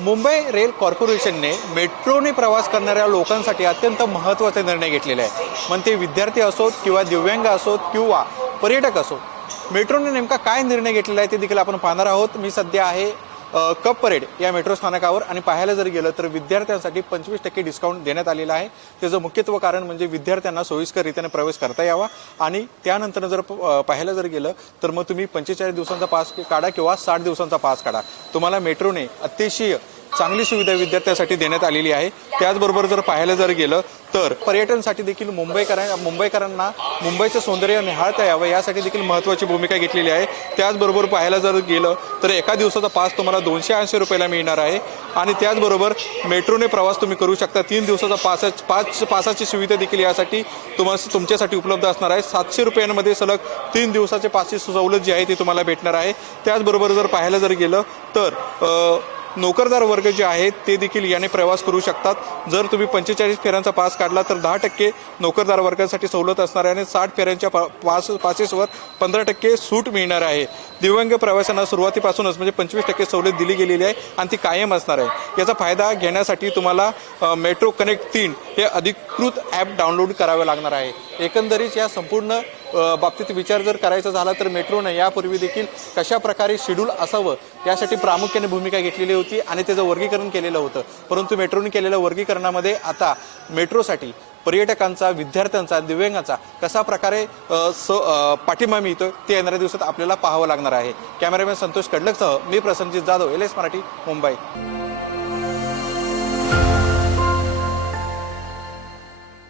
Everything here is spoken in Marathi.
मुंबई रेल कॉर्पोरेशनने मेट्रोने प्रवास करणाऱ्या लोकांसाठी अत्यंत महत्त्वाचे निर्णय घेतलेले आहे। मग ते विद्यार्थी असोत किंवा दिव्यांग असोत किंवा पर्यटक असोत, मेट्रोने नेमका काय निर्णय घेतलेला आहे ते देखील आपण पाहणार आहोत। मी सध्या आहे कप परेड या मेट्रो स्थानकावर आणि पाहायला जर गेलं तर विद्यार्थ्यांसाठी 25% डिस्काउंट देण्यात आलेला आहे। त्याचं मुख्यत्व कारण म्हणजे विद्यार्थ्यांना सोयीस्कररीत्याने प्रवेश करता यावा आणि त्यानंतर जर पाहायला जर गेलं तर मग तुम्ही 45 दिवसांचा पास काढा किंवा 60 दिवसांचा पास काढा, तुम्हाला मेट्रोने अतिशय चांगली सुविधा विद्यार्थ्यांसाठी देण्यात आलेली आहे। त्याचबरोबर जर पाहायला जर गेलं तर पर्यटनासाठी देखील मुंबईकरांना मुंबईचं सौंदर्य निहाळता यावं यासाठी देखील महत्त्वाची भूमिका घेतलेली आहे। त्याचबरोबर पाहायला जर गेलं तर एका दिवसाचा पास तुम्हाला 280 रुपयाला मिळणार आहे आणि त्याचबरोबर मेट्रोने प्रवास तुम्ही करू शकता। 3 दिवसाचा पासाची सुविधा देखील यासाठी तुमच्यासाठी उपलब्ध असणार आहे। 700 रुपयांमध्ये सलग 3 दिवसाचे पासची सवलत जी आहे ती तुम्हाला भेटणार आहे। त्याचबरोबर जर पाहायला जर गेलं तर नोकरदार वर्ग जे आहेत ते देखील याने प्रवास करू शकतात। जर तुम्ही 45 फेऱ्यांचा पास काढला तर 10% नोकरदार वर्गासाठी सवलत असणार आहे आणि 60 फेऱ्यांच्या पासेसवर 15% सूट मिळणार आहे। दिव्यांग प्रवाशांना सुरुवातीपासूनच म्हणजे 25% सवलत दिली गेलेली आहे आणि ती कायम असणार आहे। याचा फायदा घेण्यासाठी तुम्हाला मेट्रो कनेक्ट 3 हे अधिकृत ॲप डाउनलोड करावे लागणार आहे। एकंदरीत या संपूर्ण बाबतीत विचार जर करायचा झाला तर मेट्रोने यापूर्वी देखील कशा प्रकारे शेड्यूल असावं यासाठी प्रामुख्याने भूमिका घेतलेली होती आणि त्याचं वर्गीकरण केलेलं होतं। परंतु मेट्रोने केलेल्या वर्गीकरणामध्ये आता मेट्रोसाठी पर्यटकांचा, विद्यार्थ्यांचा, दिव्यांगांचा कशा प्रकारे पाठिंबा मिळतो ते येणाऱ्या दिवसात आपल्याला पाहावं लागणार आहे। कॅमेरामॅन संतोष कडलकसह मी प्रसन्नजित जाधव, LS मराठी, मुंबई।